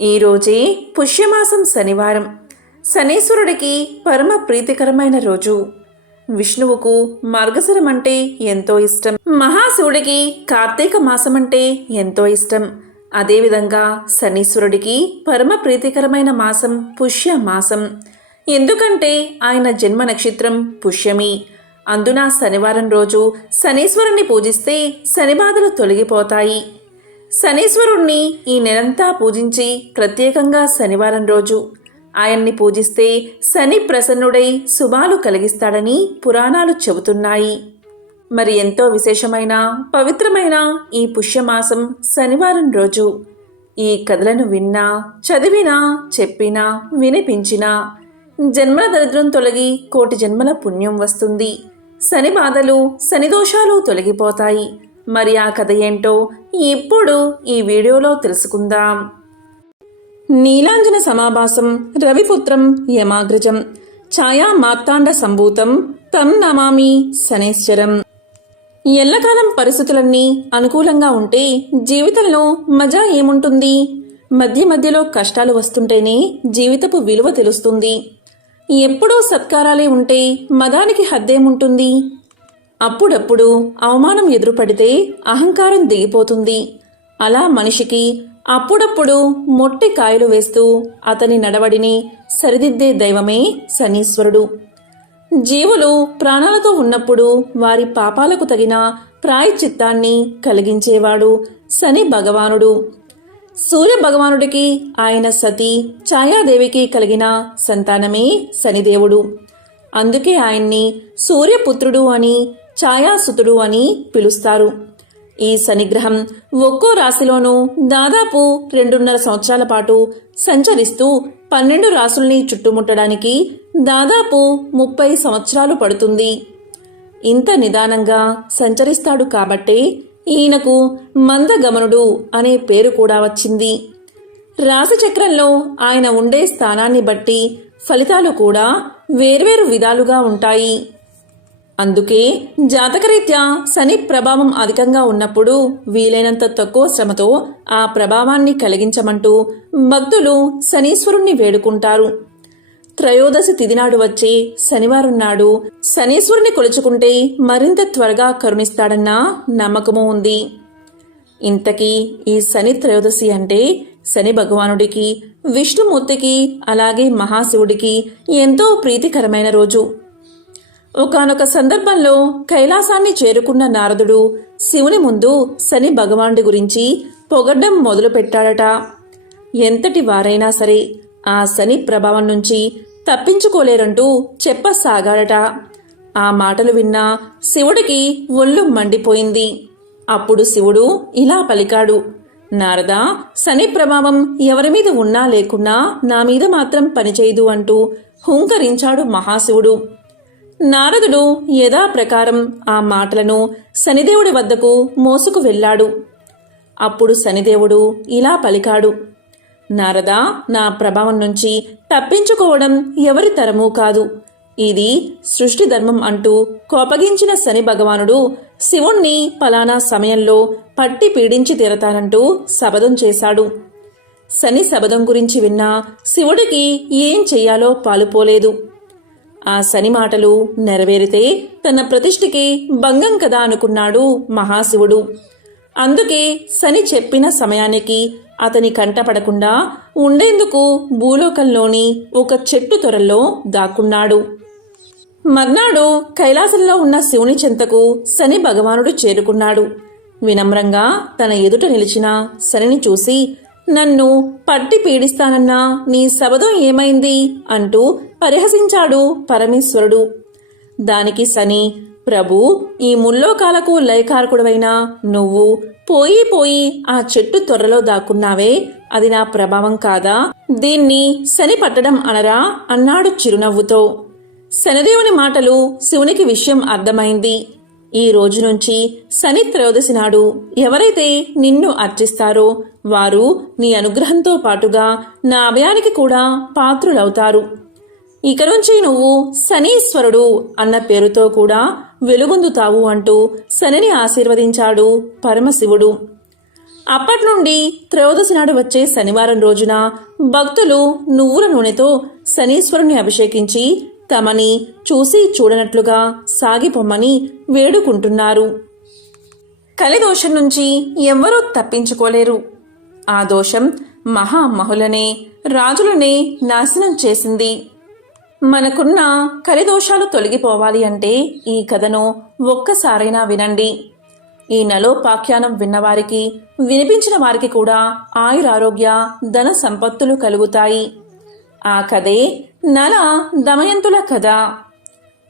ఈరోజే పుష్యమాసం శనివారం. శనీశ్వరుడికి పరమ ప్రీతికరమైన రోజు. విష్ణువుకు మార్గశిరం అంటే ఎంతో ఇష్టం. మహాశివుడికి కార్తీక మాసం అంటే ఎంతో ఇష్టం. అదేవిధంగా శనీశ్వరుడికి పరమ ప్రీతికరమైన మాసం పుష్య మాసం ఎందుకంటే ఆయన జన్మ నక్షత్రం పుష్యమి. అందున శనివారం రోజు శనీశ్వరుణ్ణి పూజిస్తే శనిబాధలు తొలగిపోతాయి. శనీశ్వరుణ్ణి ఈ నెలంతా పూజించి ప్రత్యేకంగా శనివారం రోజు. ఆయన్ని పూజిస్తే శని ప్రసన్నుడై శుభాలు కలిగిస్తాడని పురాణాలు చెబుతున్నాయి. మరి ఎంతో విశేషమైన పవిత్రమైన ఈ పుష్యమాసం శనివారం రోజు. ఈ కథలను విన్నా చదివినా చెప్పినా వినిపించినా జన్మల దరిద్రం తొలగి కోటి జన్మల పుణ్యం వస్తుంది. శని బాధలు శని దోషాలు తొలగిపోతాయి. మరి ఆ కథ ఏంటో ఇప్పుడు ఈ వీడియోలో తెలుసుకుందాం. నీలాంజన సమాభాసం రవిపుత్రం యమాగ్రజం ఛాయా మార్తాండ సంభూతం తం నమామి శనేశ్వరం. ఎల్లకాలం పరిస్థితులన్నీ అనుకూలంగా ఉంటే జీవితంలో మజా ఏముంటుంది? మధ్య మధ్యలో కష్టాలు వస్తుంటేనే జీవితపు విలువ తెలుస్తుంది. ఎప్పుడూ సత్కారాలే ఉంటే మదానికి హద్దేముంటుంది? అప్పుడప్పుడు అవమానం ఎదురుపడితే అహంకారం దిగిపోతుంది. అలా మనిషికి అప్పుడప్పుడు మొట్టి కాయలు వేస్తూ అతని నడవడిని సరిదిద్దే దైవమే శనీశ్వరుడు. జీవులు ప్రాణాలతో ఉన్నప్పుడు వారి పాపాలకు తగిన ప్రాయశ్చిత్తాన్ని కలిగించేవాడు శని భగవానుడు. సూర్య భగవానుడికి ఆయన సతీ ఛాయాదేవికి కలిగిన సంతానమే శనిదేవుడు. అందుకే ఆయన్ని సూర్యపుత్రుడు అని ఛాయాసుతుడు అని పిలుస్తారు. ఈ శనిగ్రహం ఒక్కో రాశిలోనూ దాదాపు రెండున్నర సంవత్సరాల పాటు సంచరిస్తూ పన్నెండు రాసుల్ని చుట్టుముట్టడానికి దాదాపు ముప్పై సంవత్సరాలు పడుతుంది. ఇంత నిదానంగా సంచరిస్తాడు కాబట్టే ఈయనకు మందగమనుడు అనే పేరు కూడా వచ్చింది. రాశిచక్రంలో ఆయన ఉండే స్థానాన్ని బట్టి ఫలితాలు కూడా వేర్వేరు విధాలుగా ఉంటాయి. అందుకే జాతకరీత్యా శని ప్రభావం అధికంగా ఉన్నప్పుడు వీలైనంత తక్కువ శ్రమతో ఆ ప్రభావాన్ని కలిగించమంటూ భక్తులు శనీశ్వరుణ్ణి వేడుకుంటారు. త్రయోదశి తిదినాడు వచ్చే శనివారం నాడు శనీశ్వరుని కొలుచుకుంటే మరింత త్వరగా కరుణిస్తాడన్న నమ్మకము ఉంది. ఇంతకీ ఈ శని త్రయోదశి అంటే శని భగవానుడికి విష్ణుమూర్తికి అలాగే మహాశివుడికి ఎంతో ప్రీతికరమైన రోజు. ఒకానొక సందర్భంలో కైలాసాన్ని చేరుకున్న నారదుడు శివుని ముందు శని భగవానుడి గురించి పొగడ్డం మొదలుపెట్టాడట. ఎంతటి వారైనా సరే ఆ శని ప్రభావం నుంచి తప్పించుకోలేరంటూ చెప్పసాగాడట. ఆ మాటలు విన్న శివుడికి ఒళ్ళు మండిపోయింది. అప్పుడు శివుడు ఇలా పలికాడు నారద శని ప్రభావం ఎవరి మీద ఉన్నా లేకున్నా నా మీద మాత్రం పనిచేయదు అంటూ హుంకరించాడు మహాశివుడు. నారదుడు యథాప్రకారం ఆ మాటలను శనిదేవుడి వద్దకు మోసుకు వెళ్ళాడు. అప్పుడు శనిదేవుడు ఇలా పలికాడు. నారదా నా ప్రభావం నుంచి తప్పించుకోవడం ఎవరి తరమూ కాదు. ఇది సృష్టి ధర్మం అంటూ కోపగించిన శని భగవానుడు శివుణ్ణి పలానా సమయంలో పట్టి పీడించి తీరతానంటూ శపథం చేశాడు. శని శబదం గురించి విన్నా శివుడికి ఏం చెయ్యాలో పాలుపోలేదు. ఆ శని మాటలు నెరవేరితే తన ప్రతిష్ఠకి భంగం కదా అనుకున్నాడు మహాశివుడు. అందుకే శని చెప్పిన సమయానికి అతని కంటపడకుండా ఉండేందుకు భూలోకంలోని ఒక చెట్టు తొరల్లో దాక్కున్నాడు. మర్నాడు కైలాసంలో ఉన్న శివుని చెంతకు శని భగవానుడు చేరుకున్నాడు. వినమ్రంగా తన ఎదుట నిలిచిన శనిని చూసి నన్ను పట్టి పీడిస్తానన్నా నీ శబదం ఏమైంది? అంటూ పరిహసించాడు పరమేశ్వరుడు. దానికి శని ప్రభు ఈ ముల్లోకాలకు లయకారకుడవైన నువ్వు పోయి పోయి ఆ చెట్టు త్వరలో దాక్కున్నావే అది నా ప్రభావం కాదా? దీన్ని శని పట్టడం అనరా? అన్నాడు చిరునవ్వుతో. శనిదేవుని మాటలు శివునికి విషయం అర్థమైంది. ఈ రోజు నుంచి శని త్రయోదశి నాడు ఎవరైతే నిన్ను అర్చిస్తారో వారు నీ అనుగ్రహంతో పాటుగా నా అభయానికి కూడా పాత్రులవుతారు. ఇక నుంచి నువ్వు శనీశ్వరుడు అన్న పేరుతో కూడా వెలుగొందుతావు అంటూ శనిని ఆశీర్వదించాడు పరమశివుడు. అప్పటి నుండి త్రయోదశి నాడు వచ్చే శనివారం రోజున భక్తులు నువ్వుల నూనెతో శనీశ్వరుని అభిషేకించి తమని చూసి చూడనట్లుగా సాగిపొమ్మని వేడుకుంటున్నారు. కలిదోషం నుంచి ఎవ్వరూ తప్పించుకోలేరు. ఆ దోషం మహామహులనే రాజులనే నాశనం చేసింది. మనకున్న కలిదోషాలు తొలగిపోవాలి అంటే ఈ కథను ఒక్కసారైనా వినండి. ఈ నలోపాఖ్యానం విన్నవారికి వినిపించిన వారికి కూడా ఆయురారోగ్య ధన సంపత్తులు కలుగుతాయి. ఆ కథే నల దమయంతుల కథ.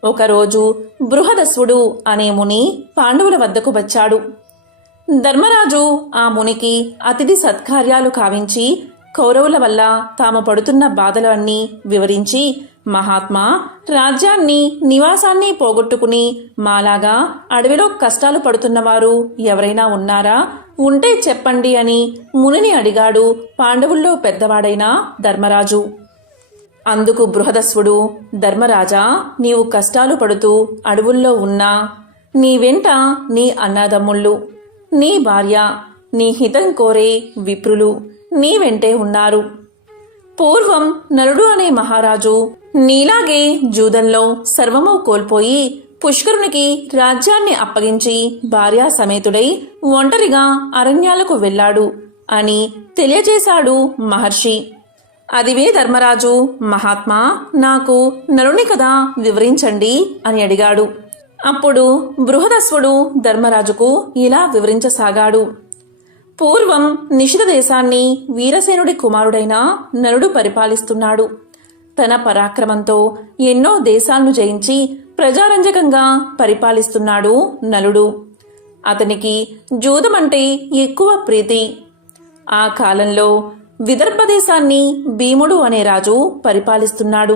ఒకరోజు బృహదస్వుడు అనే ముని పాండవుల వద్దకు వచ్చాడు. ధర్మరాజు ఆ మునికి అతిథి సత్కార్యాలు కావించి కౌరవుల వల్ల తాము పడుతున్న బాధలు అన్నీ వివరించి మహాత్మా రాజ్యాన్ని నివాసాన్ని పోగొట్టుకుని మాలాగా అడవిలో కష్టాలు పడుతున్నవారు ఎవరైనా ఉన్నారా? ఉంటే చెప్పండి అని మునిని అడిగాడు పాండవుల్లో పెద్దవాడైన ధర్మరాజు. అందుకు బృహదస్వుడు ధర్మరాజా నీవు కష్టాలు పడుతూ అడవుల్లో ఉన్నా నీ వెంట నీ అన్నదమ్ముళ్ళు నీ భార్య నీ హితం కోరే విప్రులు నీ వెంటే ఉన్నారు. పూర్వం నలుడు అనే మహారాజు నీలాగే జూదంలో సర్వము కోల్పోయి పుష్కరునికి రాజ్యాన్ని అప్పగించి భార్యా సమేతుడై ఒంటరిగా అరణ్యాలకు వెళ్ళాడు అని తెలియజేశాడు మహర్షి. అదివే ధర్మరాజు మహాత్మా నాకు నరుని కథ వివరించండి అని అడిగాడు. అప్పుడు బృహదస్వుడు ధర్మరాజుకు ఇలా వివరించసాగాడు. పూర్వం నిషిధ దేశాన్ని వీరసేనుడి కుమారుడైన నరుడు పరిపాలిస్తున్నాడు. తన పరాక్రమంతో ఎన్నో దేశాలను జయించి ప్రజారంజకంగా పరిపాలిస్తున్నాడు నలుడు అతనికి జూదమంటే ఎక్కువ ప్రీతి. ఆ కాలంలో విదర్భ దేశాన్ని భీముడు అనే రాజు పరిపాలిస్తున్నాడు.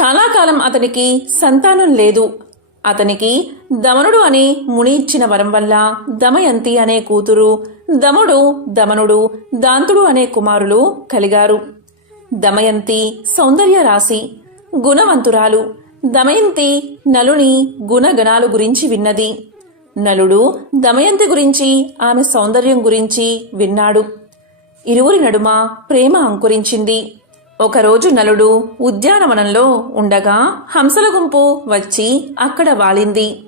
చాలా కాలం అతనికి సంతానం లేదు. అతనికి దమనుడు అనే ముని ఇచ్చిన వరం వల్ల దమయంతి అనే కూతురు దముడు దమనుడు దాంతుడు అనే కుమారులు కలిగారు. దమయంతి సౌందర్య రాశి గుణవంతురాలు. దమయంతి నలుని గుణగణాలు గురించి విన్నది. నలుడు దమయంతి గురించి ఆమె సౌందర్యం గురించి విన్నాడు. ఇరువురి నడుమ ప్రేమ అంకురించింది. ఒకరోజు నలుడు ఉద్యానవనంలో ఉండగా హంసల గుంపు వచ్చి అక్కడ వాలింది.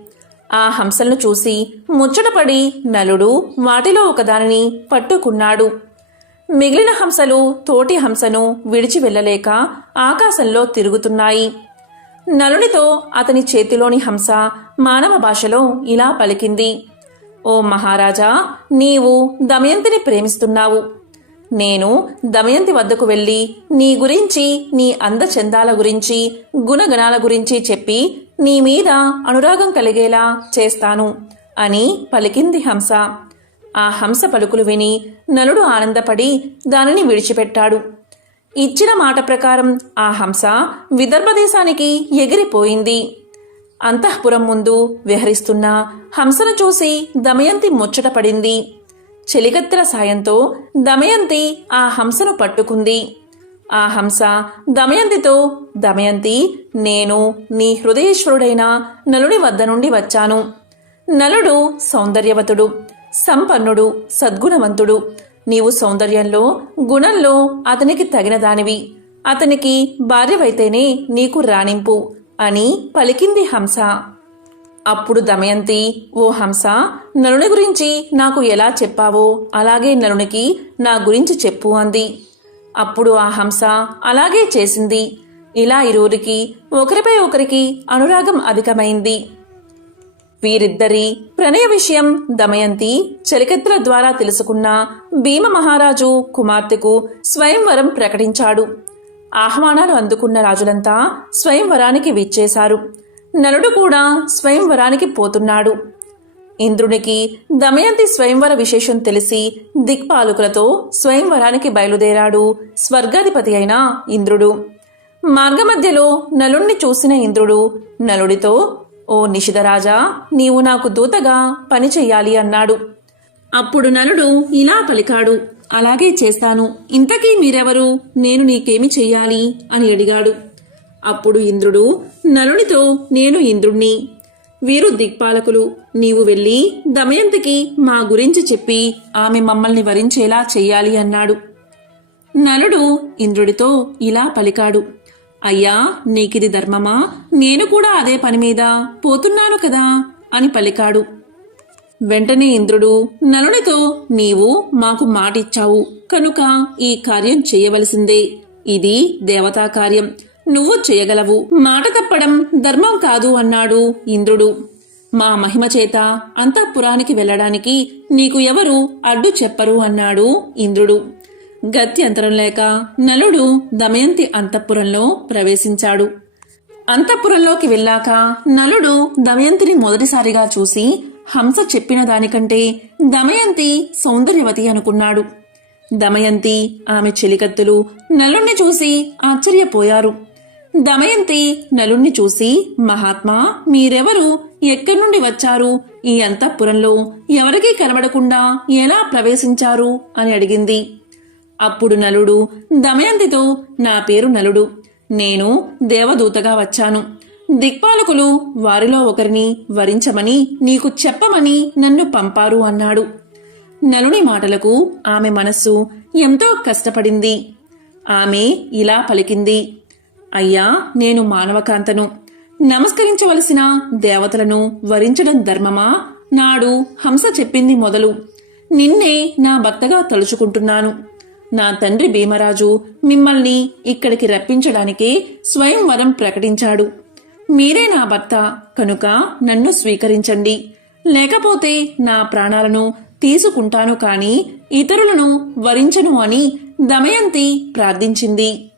ఆ హంసలను చూసి ముచ్చటపడి నలుడు వాటిలో ఒకదానిని పట్టుకున్నాడు. మిగిలిన హంసలు తోటి హంసను విడిచి వెళ్ళలేక ఆకాశంలో తిరుగుతున్నాయి. నలునితో అతని చేతిలోని హంస మానవ భాషలో ఇలా పలికింది. ఓ మహారాజా నీవు దమయంతిని ప్రేమిస్తున్నావు. నేను దమయంతి వద్దకు వెళ్ళి నీ గురించి నీ అందచందాల గురించి గుణగణాల గురించి చెప్పి నీ మీద అనురాగం కలిగేలా చేస్తాను అని పలికింది హంస. ఆ హంస పలుకులు విని నలుడు ఆనందపడి దానిని విడిచిపెట్టాడు. ఇచ్చిన మాట ప్రకారం ఆ హంస విదర్భదేశానికి ఎగిరిపోయింది. అంతఃపురం ముందు విహరిస్తున్న హంసను చూసి దమయంతి ముచ్చటపడింది చెలికత్తెల సాయంతో దమయంతి ఆ హంసను పట్టుకుంది. ఆ హంస దమయంతితో దమయంతి నేను నీ హృదయేశ్వరుడైన నలుడి వద్ద నుండి వచ్చాను. నలుడు సౌందర్యవతుడు సంపన్నుడు సద్గుణవంతుడు. నీవు సౌందర్యంలో గుణంలో అతనికి తగిన దానివి అతనికి భార్యవైతేనే నీకు రాణింపు అని పలికింది హంస. అప్పుడు దమయంతి ఓ హంస నలుని గురించి నాకు ఎలా చెప్పావో అలాగే నలునికి నా గురించి చెప్పు అంది. అప్పుడు ఆ హంస అలాగే చేసింది. ఇలా ఇరువురికి ఒకరిపై ఒకరికి అనురాగం అధికమైంది. వీరిద్దరి ప్రణయ విషయం దమయంతి చలికత్తుల ద్వారా తెలుసుకున్న భీమ మహారాజు కుమార్తెకు స్వయంవరం ప్రకటించాడు. ఆహ్వానాలు అందుకున్న రాజులంతా స్వయంవరానికి విచ్చేశారు. నలుడు కూడా స్వయంవరానికి పోతున్నాడు. ఇంద్రునికి దమయంతి స్వయంవర విశేషం తెలిసి దిక్పాలుకులతో స్వయంవరానికి బయలుదేరాడు స్వర్గాధిపతి అయిన ఇంద్రుడు. మార్గమధ్యలో నలుణ్ణి చూసిన ఇంద్రుడు నలుడితో ఓ నిషిధరాజా నీవు నాకు దూతగా పని చెయ్యాలి అన్నాడు. అప్పుడు నలుడు ఇలా పలికాడు అలాగే చేస్తాను. ఇంతకీ మీరెవరు? నేను నీకేమి చెయ్యాలి? అని అడిగాడు. అప్పుడు ఇంద్రుడు నలునితో నేను ఇంద్రుణ్ణి. వీరు దిక్పాలకులు. నీవు వెళ్ళి దమయంతికి మా గురించి చెప్పి ఆమె మమ్మల్ని వరించేలా చెయ్యాలి అన్నాడు. నలుడు ఇంద్రుడితో ఇలా పలికాడు అయ్యా నీకిది ధర్మమా? నేను కూడా అదే పని మీద పోతున్నాను కదా అని పలికాడు. వెంటనే ఇంద్రుడు నలునితో నీవు మాకు మాటిచ్చావు. కనుక ఈ కార్యం చేయవలసిందే. ఇది దేవతా కార్యం. నువ్వు చేయగలవు. మాట తప్పడం ధర్మం కాదు అన్నాడు ఇంద్రుడు. మా మహిమ చేత అంతఃపురానికి వెళ్ళడానికి నీకు ఎవరు అడ్డు చెప్పరు అన్నాడు ఇంద్రుడు. గత్యంతరం లేక నలుడు దమయంతి అంతఃపురంలో ప్రవేశించాడు. అంతఃపురంలోకి వెళ్ళాక నలుడు దమయంతిని మొదటిసారిగా చూసి హంస చెప్పిన దానికంటే దమయంతి సౌందర్యవతి అనుకున్నాడు. దమయంతి ఆమె చెలికత్తులు నలుణ్ణి చూసి ఆశ్చర్యపోయారు. దమయంతి నలుణ్ణి చూసి మహాత్మా మీరెవరు? ఎక్కడి నుండి వచ్చారు? ఈ అంతఃపురంలో ఎవరికీ కనబడకుండా ఎలా ప్రవేశించారు? అని అడిగింది. అప్పుడు నలుడు దమయంతితో నా పేరు నలుడు. నేను దేవదూతగా వచ్చాను. దిక్పాలకులు వారిలో ఒకరిని వరించమని నీకు చెప్పమని నన్ను పంపారు అన్నాడు. నలుని మాటలకు ఆమె మనస్సు ఎంతో కష్టపడింది. ఆమె ఇలా పలికింది అయ్యా నేను మానవకాంతను. నమస్కరించవలసిన దేవతలను వరించడం ధర్మమా? నాడు హంస చెప్పింది మొదలు. నిన్నే నా భర్తగా తలుచుకుంటున్నాను. నా తండ్రి భీమరాజు మిమ్మల్ని ఇక్కడికి రప్పించడానికే స్వయంవరం ప్రకటించాడు. మీరే నా భర్త కనుక నన్ను స్వీకరించండి. లేకపోతే నా ప్రాణాలను తీసుకుంటాను కాని ఇతరులను వరించను అని దమయంతి ప్రార్థించింది.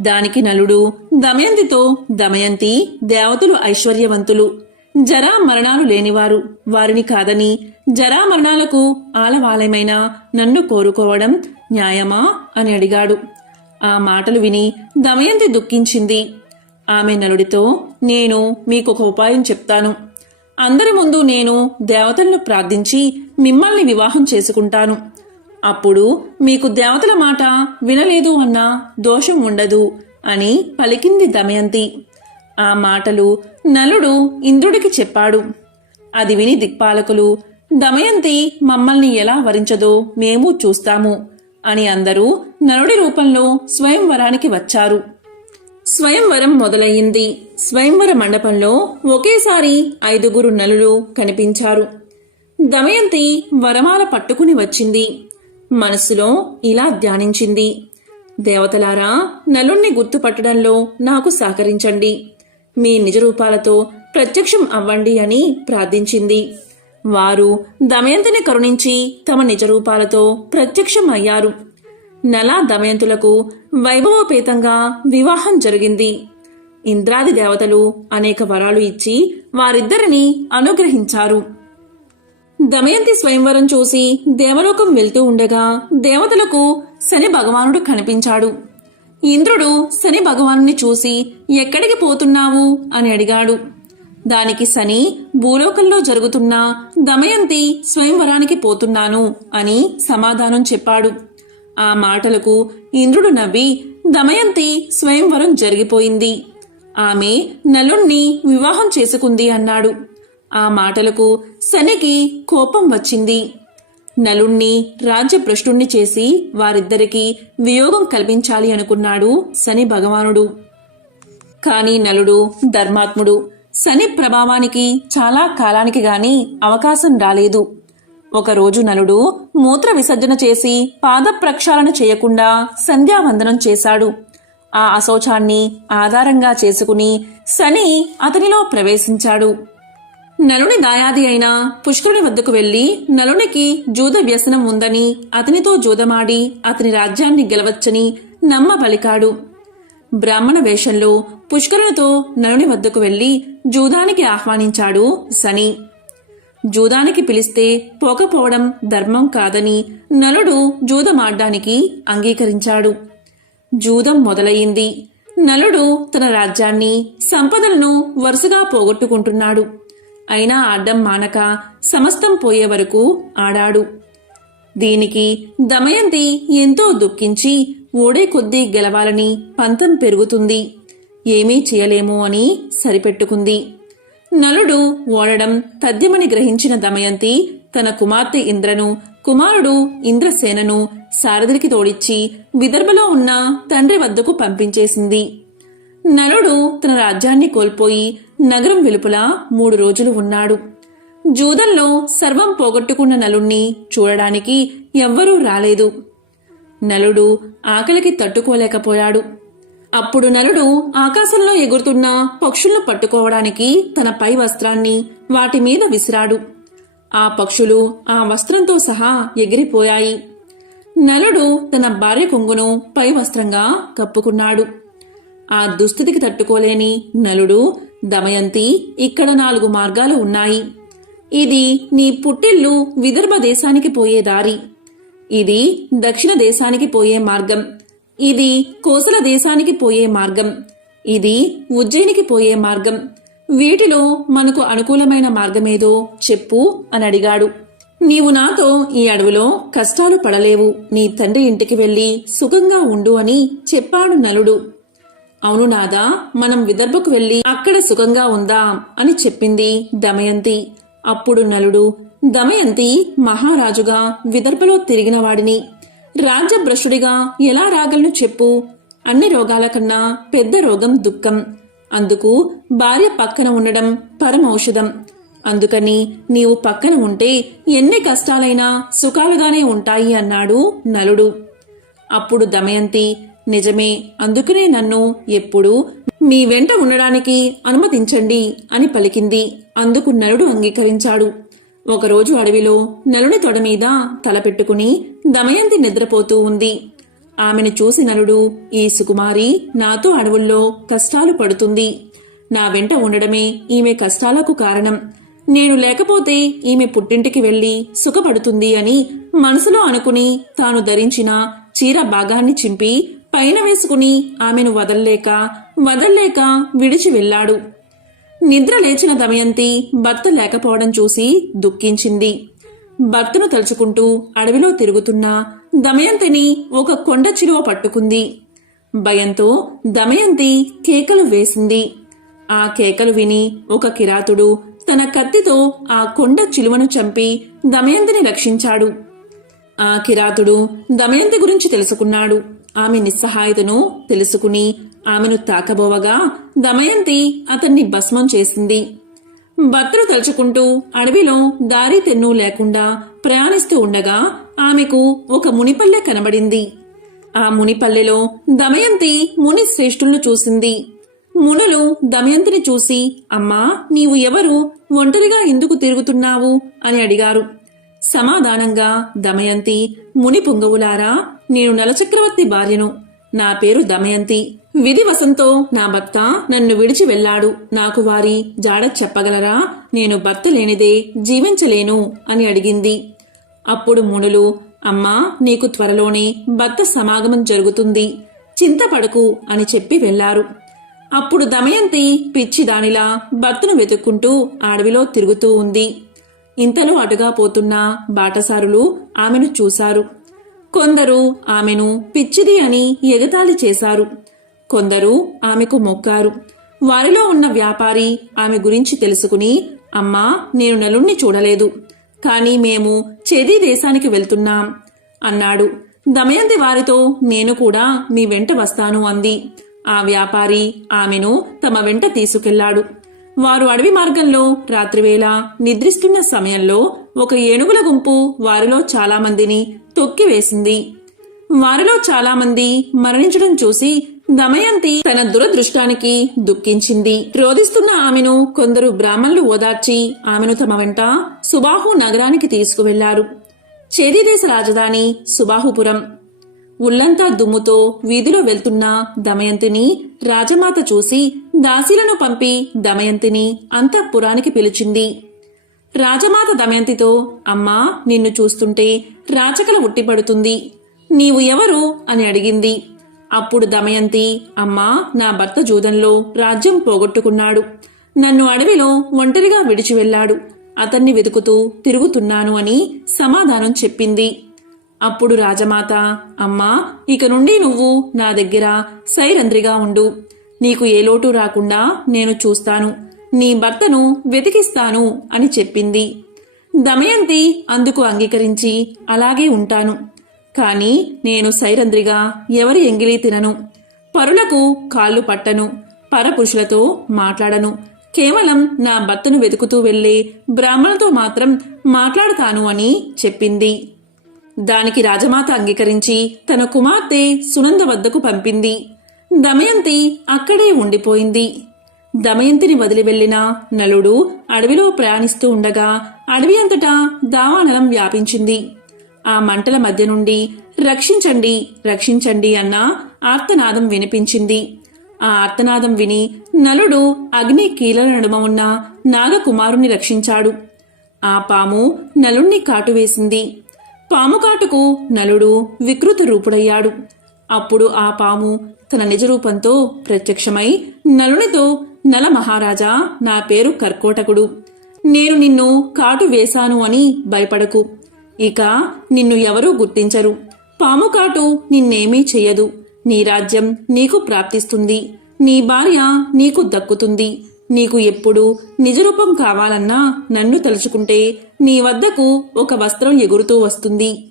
దానికి నలుడు దమయంతితో దమయంతి దేవతలు ఐశ్వర్యవంతులు. జరా మరణాలు లేనివారు. వారిని కాదని జరా మరణాలకు ఆలవాలయమైన నన్ను కోరుకోవడం న్యాయమా అని అడిగాడు. ఆ మాటలు విని దమయంతి దుఃఖించింది. ఆమె నలుడితో నేను మీకొక ఉపాయం చెప్తాను. అందరి ముందు నేను దేవతలను ప్రార్థించి మిమ్మల్ని వివాహం చేసుకుంటాను. అప్పుడు మీకు దేవతల మాట వినలేదు అన్న దోషం ఉండదు అని పలికింది దమయంతి. ఆ మాటలు నలుడు ఇంద్రుడికి చెప్పాడు. అది విని దిక్పాలకులు దమయంతి మమ్మల్ని ఎలా వరించదో మేము చూస్తాము అని అందరూ నలుడి రూపంలో స్వయంవరానికి వచ్చారు. స్వయంవరం మొదలయ్యింది. స్వయంవర మండపంలో ఒకేసారి ఐదుగురు నలులు కనిపించారు. దమయంతి వరమాల పట్టుకుని వచ్చింది. మనసులో ఇలా ధ్యానించింది. దేవతలారా నలుణ్ణి గుర్తుపట్టడంలో నాకు సహకరించండి. మీ నిజ రూపాలతో ప్రత్యక్షం అవ్వండి అని ప్రార్థించింది. వారు దమయంతిని కరుణించి తమ నిజ రూపాలతో ప్రత్యక్షం అయ్యారు. నలా దమయంతులకు వైభవోపేతంగా వివాహం జరిగింది. ఇంద్రాది దేవతలు అనేక వరాలు ఇచ్చి వారిద్దరిని అనుగ్రహించారు. దమయంతి స్వయంవరం చూసి దేవలోకం వెళ్తూ ఉండగా దేవతలకు శని భగవానుడు కనిపించాడు. ఇంద్రుడు శని భగవానుని చూసి ఎక్కడికి పోతున్నావు? అని అడిగాడు. దానికి శని భూలోకంలో జరుగుతున్న దమయంతి స్వయంవరానికి పోతున్నాను అని సమాధానం చెప్పాడు. ఆ మాటలకు ఇంద్రుడు నవ్వి దమయంతి స్వయంవరం జరిగిపోయింది. ఆమె నలుణ్ణి వివాహం చేసుకుంది అన్నాడు. ఆ మాటలకు శనికి కోపం వచ్చింది. నలుణ్ణి రాజ్యభ్రష్టుణ్ణి చేసి వారిద్దరికీ వియోగం కల్పించాలి అనుకున్నాడు శని భగవానుడు. కాని నలుడు ధర్మాత్ముడు శని ప్రభావానికి చాలా కాలానికి గాని అవకాశం రాలేదు. ఒకరోజు నలుడు మూత్ర విసర్జన చేసి పాద ప్రక్షాళన చేయకుండా సంధ్యావందనం చేశాడు. ఆ అశౌచాన్ని ఆధారంగా చేసుకుని శని అతనిలో ప్రవేశించాడు. నలుని దాయాది అయిన పుష్కరుని వద్దకు వెళ్ళి నలునికి జూద వ్యసనం ఉందని అతనితో జూదమాడి అతని రాజ్యాన్ని గెలవచ్చని నమ్మబలికాడు. బ్రాహ్మణ వేషంలో పుష్కరునితో నలుని వద్దకు వెళ్ళి జూదానికి ఆహ్వానించాడు శని. జూదానికి పిలిస్తే పోకపోవడం ధర్మం కాదని నలుడు జూదమాడ్డానికి అంగీకరించాడు. జూదం మొదలయ్యింది. నలుడు తన రాజ్యాన్ని సంపదలను వరుసగా పోగొట్టుకుంటున్నాడు. అయినా ఆడ్డం మానక సమస్తం పోయే వరకు ఆడాడు. దీనికి దమయంతి ఎంతో దుఃఖించి ఓడే కొద్దీ గెలవాలని పంతం పెరుగుతుంది. ఏమీ చేయలేము అని సరిపెట్టుకుంది. నలుడు ఓడడం తథ్యమని గ్రహించిన దమయంతి తన కుమార్తె ఇంద్రను కుమారుడు ఇంద్రసేనను సారథికి తోడిచ్చి విదర్భలో ఉన్న తండ్రి వద్దకు పంపించేసింది. నలుడు తన రాజ్యాన్ని కోల్పోయి నగరం వెలుపల మూడు రోజులు ఉన్నాడు. జూదంలో సర్వం పోగొట్టుకున్న నలుణ్ణి చూడడానికి ఎవ్వరూ రాలేదు. నలుడు ఆకలికి తట్టుకోలేకపోయాడు. అప్పుడు నలుడు ఆకాశంలో ఎగురుతున్న పక్షులను పట్టుకోవడానికి తన పై వస్త్రాన్ని వాటి మీద విసిరాడు. ఆ పక్షులు ఆ వస్త్రంతో సహా ఎగిరిపోయాయి. నలుడు తన భార్య కొంగును పై వస్త్రంగా కప్పుకున్నాడు. ఆ దుస్థితికి తట్టుకోలేని నలుడు దమయంతి ఇక్కడ నాలుగు మార్గాలు ఉన్నాయి. ఇది నీ పుట్టిల్లు విదర్భ దేశానికి పోయే దారి. ఇది దక్షిణ దేశానికి పోయే మార్గం. ఇది కోసల దేశానికి పోయే మార్గం. ఇది ఉజ్జయినికి పోయే మార్గం. వీటిలో మనకు అనుకూలమైన మార్గమేదో చెప్పు అని అడిగాడు. నీవు నాతో ఈ అడవిలో కష్టాలు పడలేవు. నీ తండ్రి ఇంటికి వెళ్ళి సుఖంగా ఉండు అని చెప్పాడు నలుడు. అవును నాదా మనం విదర్భకు వెళ్ళి అక్కడ సుఖంగా ఉందాం అని చెప్పింది దమయంతి. అప్పుడు నలుడు దమయంతి మహారాజుగా విదర్భలో తిరిగిన వాడిని. రాజ్యభ్రష్టుడిగా ఎలా రాగలను చెప్పు? అన్ని రోగాల కన్నా పెద్ద రోగం దుఃఖం. అందుకు భార్య పక్కన ఉండడం పరమౌషధం అందుకని నీవు పక్కన ఉంటే ఎన్ని కష్టాలైనా సుఖాలుగానే ఉంటాయి అన్నాడు నలుడు. అప్పుడు దమయంతి నిజమే అందుకనే నన్ను ఎప్పుడూ మీ వెంట ఉండడానికి అనుమతించండి అని పలికింది. అందుకు నలుడు అంగీకరించాడు. ఒకరోజు అడవిలో నలుని తొడ మీద తలపెట్టుకుని దమయంతి నిద్రపోతూ ఉంది. ఆమెను చూసి నలుడు ఈ సుకుమారి నాతో అడవుల్లో కష్టాలు పడుతుంది. నా వెంట ఉండడమే ఈమె కష్టాలకు కారణం. నేను లేకపోతే ఈమె పుట్టింటికి వెళ్ళి సుఖపడుతుంది అని మనసులో అనుకుని తాను ధరించిన చీర భాగాన్ని చింపి పైన వేసుకుని ఆమెను వదల్లేక వదల్లేక విడిచి వెళ్ళాడు. నిద్ర లేచిన దమయంతి భర్త లేకపోవడం చూసి దుఃఖించింది. భర్తను తలుచుకుంటూ అడవిలో తిరుగుతున్న దమయంతిని ఒక కొండ చిలువ పట్టుకుంది. భయంతో దమయంతి కేకలు వేసింది. ఆ కేకలు విని ఒక కిరాతుడు తన కత్తితో ఆ కొండ చిలువను చంపి దమయంతిని రక్షించాడు. ఆ కిరాతుడు దమయంతి గురించి తెలుసుకున్నాడు. ఆమె నిస్సహాయతను తెలుసుకుని ఆమెను తాకబోవగా దమయంతి అతన్ని భస్మం చేసింది. భర్తను తలుచుకుంటూ అడవిలో దారి తెన్ను లేకుండా ప్రయాణిస్తూ ఉండగా ఆమెకు ఒక మునిపల్లె కనబడింది. ఆ మునిపల్లెలో దమయంతి ముని శ్రేష్ఠులను చూసింది. మునులు దమయంతిని చూసి అమ్మా నీవు ఎవరు? ఒంటరిగా ఎందుకు తిరుగుతున్నావు? అని అడిగారు. సమాధానంగా దమయంతి ముని పుంగవులారా నేను నలచక్రవర్తి భార్యను. నా పేరు దమయంతి. విధివశంతో నా భర్త నన్ను విడిచి వెళ్ళాడు. నాకు వారి జాడ చెప్పగలరా? నేను భర్త లేనిదే జీవించలేను అని అడిగింది. అప్పుడు మునులు అమ్మా నీకు త్వరలోనే భర్త సమాగమం జరుగుతుంది. చింతపడకు అని చెప్పి వెళ్ళారు అప్పుడు దమయంతి పిచ్చి దానిలా భర్తను వెతుక్కుంటూ అడవిలో తిరుగుతూ ఉంది. ఇంతలో అటుగా పోతున్న బాటసారులు ఆమెను చూశారు. కొందరు ఆమెను పిచ్చిది అని ఎగతాళి చేశారు. కొందరు ఆమెకు మొక్కారు. వారిలో ఉన్న వ్యాపారి ఆమె గురించి తెలుసుకుని అమ్మా నేను నలుణ్ణి చూడలేదు. కానీ మేము చెది దేశానికి వెళ్తున్నాం అన్నాడు. దమయంతి వారితో నేను కూడా మీ వెంట వస్తాను అంది. ఆ వ్యాపారి ఆమెను తమ వెంట తీసుకెళ్ళాడు. వారు అడవి మార్గంలో రాత్రివేళ నిద్రిస్తున్న సమయంలో ఒక ఏనుగుల గుంపు వారిలో చాలామందిని తొక్కివేసింది. వారిలో చాలామంది మరణించడం చూసి దమయంతి తన దురదృష్టానికి దుఃఖించింది. రోధిస్తున్న ఆమెను కొందరు బ్రాహ్మణులు ఓదార్చి ఆమెను తమ వెంట సుబాహు నగరానికి తీసుకువెళ్ళారు. చేదీదేశ రాజధాని సుబాహుపురం. ఉల్లంతా దుమ్ముతో వీధిలో వెళ్తున్న దమయంతిని రాజమాత చూసి దాసీలను పంపి దమయంతిని అంతఃపురానికి పిలిచింది. రాజమాత దమయంతితో అమ్మా నిన్ను చూస్తుంటే రాచకల ఉట్టిపడుతుంది నీవు ఎవరు? అని అడిగింది. అప్పుడు దమయంతి అమ్మా నా భర్త జూదంలో రాజ్యం పోగొట్టుకున్నాడు. నన్ను అడవిలో ఒంటరిగా విడిచి వెళ్ళాడు. అతన్ని వెతుకుతూ తిరుగుతున్నాను అని సమాధానం చెప్పింది. అప్పుడు రాజమాత అమ్మా ఇక నుండి నువ్వు నా దగ్గర సైరంద్రిగా ఉండు. నీకు ఏ లోటు రాకుండా నేను చూస్తాను. నీ భర్తను వెతికిస్తాను అని చెప్పింది. దమయంతి అందుకు అంగీకరించి అలాగే ఉంటాను. కాని నేను సైరంద్రిగా ఎవరి ఎంగిలి తినను. పరులకు కాళ్ళు పట్టను. పరపురుషులతో మాట్లాడను. కేవలం నా భర్తను వెతుకుతూ వెళ్ళే బ్రాహ్మణులతో మాత్రం మాట్లాడతాను అని చెప్పింది. దానికి రాజమాత అంగీకరించి తన కుమార్తె సునంద వద్దకు పంపింది. దమయంతి అక్కడే ఉండిపోయింది. దమయంతిని వదిలి వెళ్ళిన నలుడు అడవిలో ప్రయాణిస్తూ ఉండగా అడవి అంతటా దావానలం వ్యాపించింది. ఆ మంటల మధ్య నుండి రక్షించండి రక్షించండి అన్న ఆర్తనాదం వినిపించింది. ఆ ఆర్తనాదం విని నలుడు అగ్ని కీలల నడుమ ఉన్న నాగకుమారుణ్ణి రక్షించాడు. ఆ పాము నలుణ్ణి కాటువేసింది పాము కాటుకు నలుడు వికృత రూపుడయ్యాడు అప్పుడు ఆ పాము తన నిజ రూపంతో ప్రత్యక్షమై నలునితో నల మహారాజా నా పేరు కర్కోటకుడు. నేను నిన్ను కాటు వేశాను అని భయపడకు. ఇక నిన్ను ఎవరూ గుర్తించరు. పాము కాటు నిన్నేమీ చెయ్యదు. నీ రాజ్యం నీకు ప్రాప్తిస్తుంది. నీ భార్య నీకు దక్కుతుంది. నీకు ఎప్పుడు నిజరూపం కావాలన్నా నన్ను తలుచుకుంటే నీ వద్దకు ఒక వస్త్రం ఎగురుతూ వస్తుంది.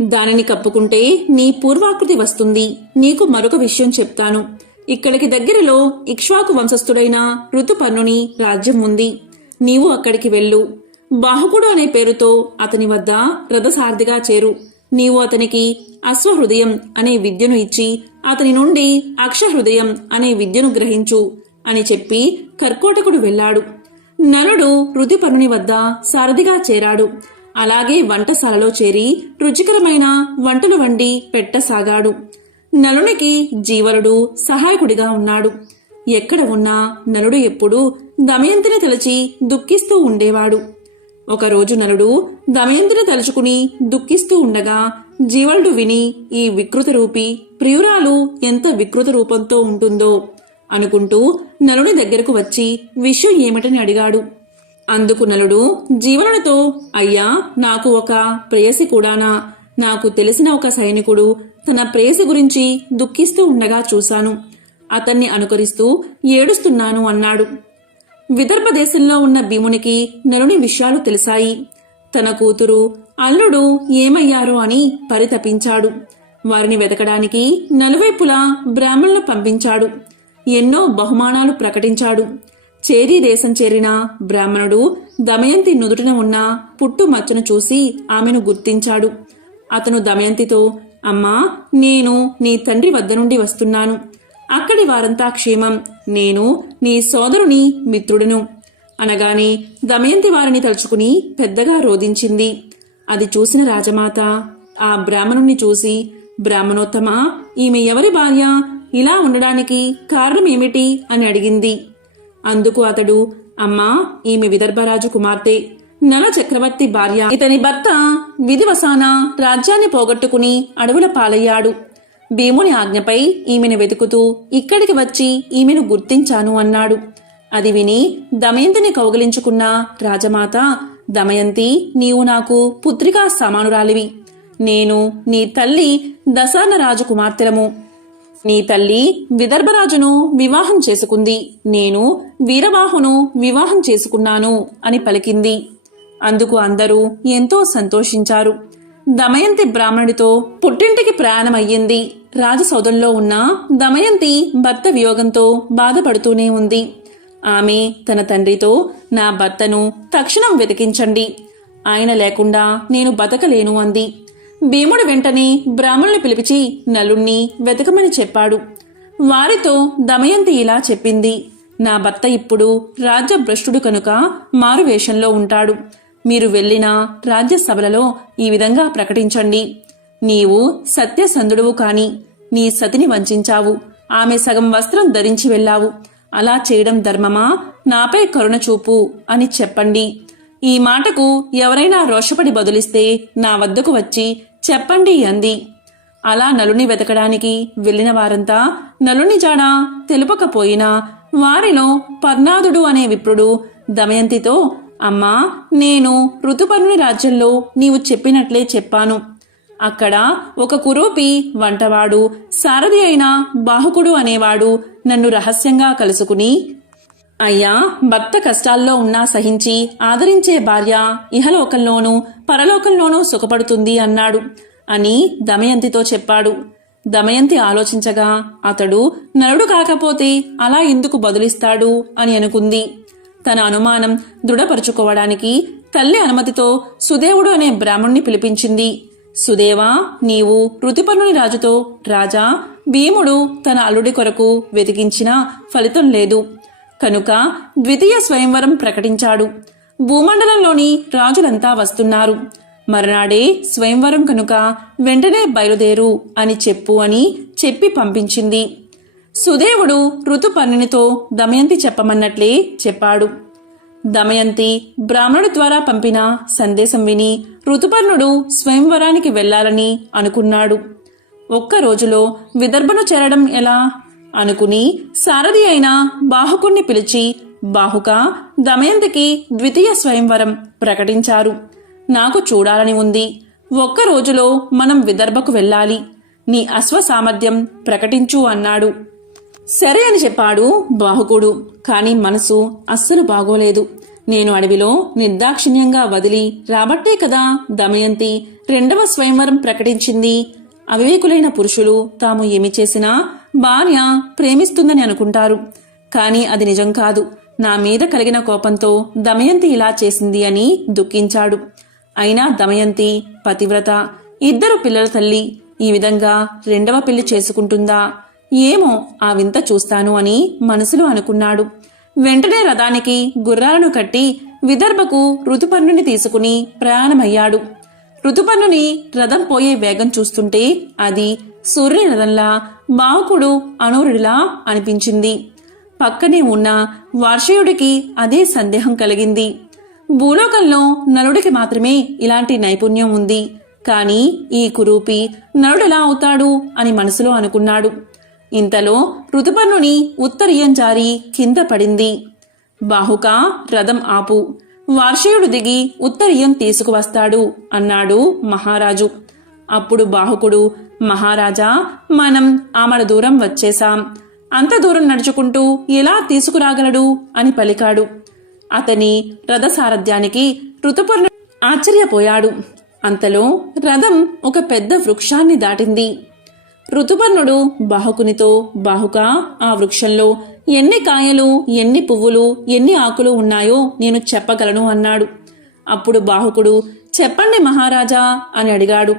దానిని కప్పుకుంటే నీ పూర్వాకృతి వస్తుంది. నీకు మరొక విషయం చెప్తాను. ఇక్కడికి దగ్గరలో ఇక్ష్వాకు వంశస్థుడైన ఋతుపర్ణుని రాజ్యం ఉంది. నీవు అక్కడికి వెళ్ళు. బాహుకుడు అనే పేరుతో అతని వద్ద రథసార్థిగా చేరు. నీవు అతనికి అశ్వహృదయం అనే విద్యను ఇచ్చి అతని నుండి అక్షహృదయం అనే విద్యను గ్రహించు. అని చెప్పి కర్కోటకుడు వెళ్ళాడు. నలుడు ఋతుపర్ణుని వద్ద సారథిగా చేరాడు. అలాగే వంటశాలలో చేరి రుచికరమైన వంటలు వండి పెట్టసాగాడు. నలునికి జీవలుడు సహాయకుడిగా ఉన్నాడు. ఎక్కడ ఉన్నా నలుడు ఎప్పుడూ దమయంతిని తలచి దుఃఖిస్తూ ఉండేవాడు. ఒకరోజు నలుడు దమయంతిని తలుచుకుని దుఃఖిస్తూ ఉండగా జీవలుడు విని ఈ వికృత రూపి ప్రియురాలు ఎంత వికృత రూపంతో ఉంటుందో. అనుకుంటూ నలుని దగ్గరకు వచ్చి విషయం ఏమిటని అడిగాడు. అందుకు నలుడు జీవనుడితో అయ్యా నాకు ఒక ప్రేయసి కూడానా? నాకు తెలిసిన ఒక సైనికుడు తన ప్రేయసి గురించి దుఃఖిస్తూ ఉండగా చూశాను. అతన్ని అనుకరిస్తూ ఏడుస్తున్నాను అన్నాడు. విదర్భ దేశంలో ఉన్న భీమునికి నలుని విషయాలు తెలిసాయి. తన కూతురు అల్లుడు ఏమయ్యారో అని పరితపించాడు. వారిని వెతకడానికి నలువైపులా బ్రాహ్మణులు పంపించాడు. ఎన్నో బహుమానాలు ప్రకటించాడు. చేరి దేశం చేరిన బ్రాహ్మణుడు దమయంతి నుదుటిన ఉన్న పుట్టు మచ్చను చూసి ఆమెను గుర్తించాడు. అతను దమయంతితో అమ్మా నేను నీ తండ్రి వద్ద నుండి వస్తున్నాను. అక్కడి వారంతా క్షేమం. నేను నీ సోదరుని మిత్రుడును. అనగానే దమయంతి వారిని తలుచుకుని పెద్దగా రోధించింది. అది చూసిన రాజమాత ఆ బ్రాహ్మణుణ్ణి చూసి బ్రాహ్మణోత్తమ ఈమె ఎవరి భార్య? ఇలా ఉండడానికి కారణం ఏమిటి అని అడిగింది. అందుకు అతడు అమ్మా ఈమె విదర్భరాజు కుమార్తె. నల చక్రవర్తి భార్య. ఇతని భర్త విధివసాన రాజ్యాన్ని పోగొట్టుకుని అడవుల పాలయ్యాడు. భీముని ఆజ్ఞపై ఈమెను వెతుకుతూ ఇక్కడికి వచ్చి ఈమెను గుర్తించాను అన్నాడు. అది విని దమయంతిని కౌగిలించుకున్న రాజమాత దమయంతి నీవు నాకు పుత్రికా సమానురాలివి. నేను నీ తల్లి దశాన రాజు కుమార్తెలము. నీ తల్లి విదర్భరాజును వివాహం చేసుకుంది. నేను వీరబాహును వివాహం చేసుకున్నాను అని పలికింది. అందుకు అందరూ ఎంతో సంతోషించారు. దమయంతి బ్రాహ్మణుడితో పుట్టింటికి ప్రయాణమయ్యింది రాజసౌధంలో ఉన్న దమయంతి భర్త వియోగంతో బాధపడుతూనే ఉంది. ఆమె తన తండ్రితో నా భర్తను తక్షణం వెతికించండి. ఆయన లేకుండా నేను బతకలేను అంది. భీముడు వెంటనే బ్రాహ్మణుని పిలిపించి నలుణ్ణి వెతకమని చెప్పాడు. వారితో దమయంతి ఇలా చెప్పింది. నా భర్త ఇప్పుడు రాజ్యభ్రష్టుడు కనుక మారువేషంలో ఉంటాడు. మీరు వెళ్ళిన రాజ్యసభలలో ఈ విధంగా ప్రకటించండి. నీవు సత్యసంధుడువు కాని నీ సతిని వంచావు. ఆమె సగం వస్త్రం ధరించి వెళ్ళావు. అలా చేయడం ధర్మమా? నాపై కరుణ చూపు అని చెప్పండి. ఈ మాటకు ఎవరైనా రోషపడి బదులిస్తే నా వద్దకు వచ్చి చెప్పండి అంది. అలా నలుని వెతకడానికి వెళ్ళిన వారంతా నలుని జాడ తెలుపకపోయినా వారిలో పర్ణాదుడు అనే విప్రుడు దమయంతితో అమ్మా నేను ఋతుపర్ణుని రాజ్యంలో నీవు చెప్పినట్లే చెప్పాను. అక్కడ ఒక కురూపి వంటవాడు సారథి అయిన బాహుకుడు అనేవాడు నన్ను రహస్యంగా కలుసుకుని అయ్యా భర్త కష్టాల్లో ఉన్నా సహించి ఆదరించే భార్య ఇహలోకంలోనూ పరలోకంలోనూ సుఖపడుతుంది అన్నాడు అని దమయంతితో చెప్పాడు. దమయంతి ఆలోచించగా అతడు నరుడు కాకపోతే అలా ఎందుకు బదులిస్తాడు అని అనుకుంది. తన అనుమానం దృఢపరుచుకోవడానికి తల్లి అనుమతితో సుదేవుడు అనే బ్రాహ్మణ్ణి పిలిపించింది. సుదేవా నీవు ఋతుపర్ణుని రాజుతో రాజా భీముడు తన అల్లుడి కొరకు వెతికించినా ఫలితం లేదు. కనుక ద్వితీయ స్వయంవరం ప్రకటించాడు. భూమండలంలోని రాజులంతా వస్తున్నారు. మరునాడే స్వయంవరం కనుక వెంటనే బయలుదేరు అని చెప్పు అని చెప్పి పంపించింది. సుదేవుడు ఋతుపర్ణినితో దమయంతి చెప్పమన్నట్లే చెప్పాడు. దమయంతి బ్రాహ్మణుడి ద్వారా పంపిన సందేశం విని ఋతుపర్ణుడు స్వయంవరానికి వెళ్ళాలని అనుకున్నాడు. ఒక్క రోజులో విదర్భను చేరడం ఎలా? అనుకుని సారథి అయిన బాహుకుణ్ణి పిలిచి బాహుక దమయంతికి ద్వితీయ స్వయంవరం ప్రకటించారు. నాకు చూడాలని ఉంది. ఒక్క రోజులో మనం విదర్భకు వెళ్ళాలి. నీ అశ్వ సామర్థ్యం ప్రకటించు అన్నాడు. సరే అని చెప్పాడు బాహుకుడు. కాని మనసు అస్సలు బాగోలేదు. నేను అడవిలో నిర్దాక్షిణ్యంగా వదిలి రాబట్టే కదా దమయంతి రెండవ స్వయంవరం ప్రకటించింది. అవివేకులైన పురుషులు తాము ఏమి చేసినా భార్య ప్రేమిస్తుందని అనుకుంటారు. కానీ అది నిజం కాదు. నా మీద కలిగిన కోపంతో దమయంతి ఇలా చేసింది అని దుఃఖించాడు. అయినా దమయంతి పతివ్రత ఇద్దరు పిల్లల తల్లి ఈ విధంగా రెండవ పెళ్ళి చేసుకుంటుందా? ఏమో ఆ వింత చూస్తాను అని మనసులో అనుకున్నాడు. వెంటనే రథానికి గుర్రాలను కట్టి విదర్భకు ఋతుపర్ణుని తీసుకుని ప్రయాణమయ్యాడు. ఋతుపర్ణుని రథం పోయే వేగం చూస్తుంటే అది సూర్యుని రథంలా బాహుకుడు అనూరుడిలా అనిపించింది. పక్కనే ఉన్న వార్షయుడికి అదే సందేహం కలిగింది. భూలోకంలో నలుడికి మాత్రమే ఇలాంటి నైపుణ్యం ఉంది. కాని ఈ కురూపి నరుడెలా అవుతాడు అని మనసులో అనుకున్నాడు. ఇంతలో ఋతుపర్ణుని ఉత్తరీయం జారి కింద పడింది. బాహుక రథం ఆపు. వార్షయుడు దిగి ఉత్తరీయం తీసుకువస్తాడు అన్నాడు మహారాజు. అప్పుడు బాహుకుడు మహారాజా మనం ఆమడ దూరం వచ్చేశాం. అంత దూరం నడుచుకుంటూ ఎలా తీసుకురాగలడు? అని పలికాడు. అతని రథసారథ్యానికి ఋతుపర్ణుడు ఆశ్చర్యపోయాడు. అంతలో రథం ఒక పెద్ద వృక్షాన్ని దాటింది. ఋతుపర్ణుడు బాహుకునితో బాహుక ఆ వృక్షంలో ఎన్ని కాయలు ఎన్ని పువ్వులు ఎన్ని ఆకులు ఉన్నాయో నేను చెప్పగలను అన్నాడు. అప్పుడు బాహుకుడు చెప్పండి మహారాజా అని అడిగాడు.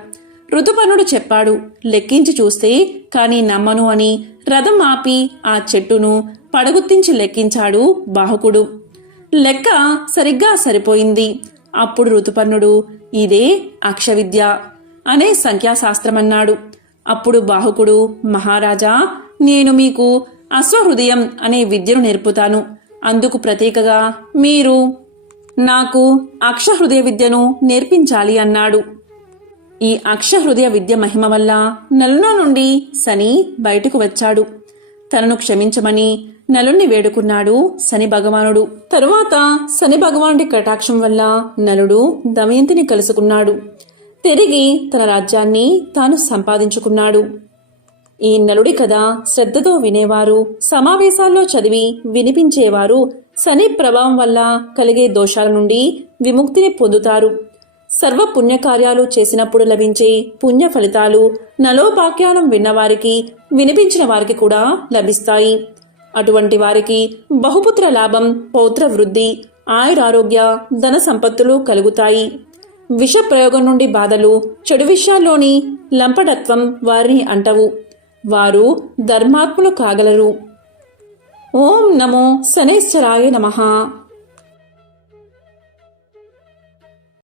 ఋతుపనుడు చెప్పాడు లెక్కించి చూస్తే కాని నమ్మను అని రథం ఆపి ఆ చెట్టును పడగుత్తించి లెక్కించాడు బాహుకుడు. లెక్క సరిగ్గా సరిపోయింది. అప్పుడు ఋతుపర్ణుడు ఇదే అక్షవిద్య అనే సంఖ్యాశాస్త్రమన్నాడు. అప్పుడు బాహుకుడు మహారాజా నేను మీకు అశ్వహృదయం అనే విద్యను నేర్పుతాను. అందుకు ప్రతీకగా మీరు నాకు అక్షహృదయ విద్యను నేర్పించాలి అన్నాడు. ఈ అక్షహృదయ విద్య మహిమ వల్ల నలున నుండి శని బయటకు వచ్చాడు. తనను క్షమించమని నలుణ్ణి వేడుకున్నాడు శని భగవానుడు. తరువాత శని భగవానుడి కటాక్షం వల్ల నలుడు దమయంతిని కలుసుకున్నాడు. తిరిగి తన రాజ్యాన్ని తాను సంపాదించుకున్నాడు. ఈ నలుడి కథ శ్రద్ధతో వినేవారు సమావేశాల్లో చదివి వినిపించేవారు శని ప్రభావం వల్ల కలిగే దోషాల నుండి విముక్తిని పొందుతారు. సర్వ పుణ్యకార్యాలు చేసినప్పుడు లభించే పుణ్య ఫలితాలు నలోపాఖ్యానం విన్నవారికి వినిపించిన వారికి కూడా లభిస్తాయి. అటువంటి వారికి బహుపుత్ర లాభం పౌత్ర వృద్ధి ఆయురారోగ్య ధన సంపత్తులు కలుగుతాయి. విష ప్రయోగం నుండి బాధలు చెడు విషయాల్లోని లంపటత్వం వారిని అంటవు. వారు ధర్మాత్ములు కాగలరు. ఓం నమో శనేశ్వరాయ నమః.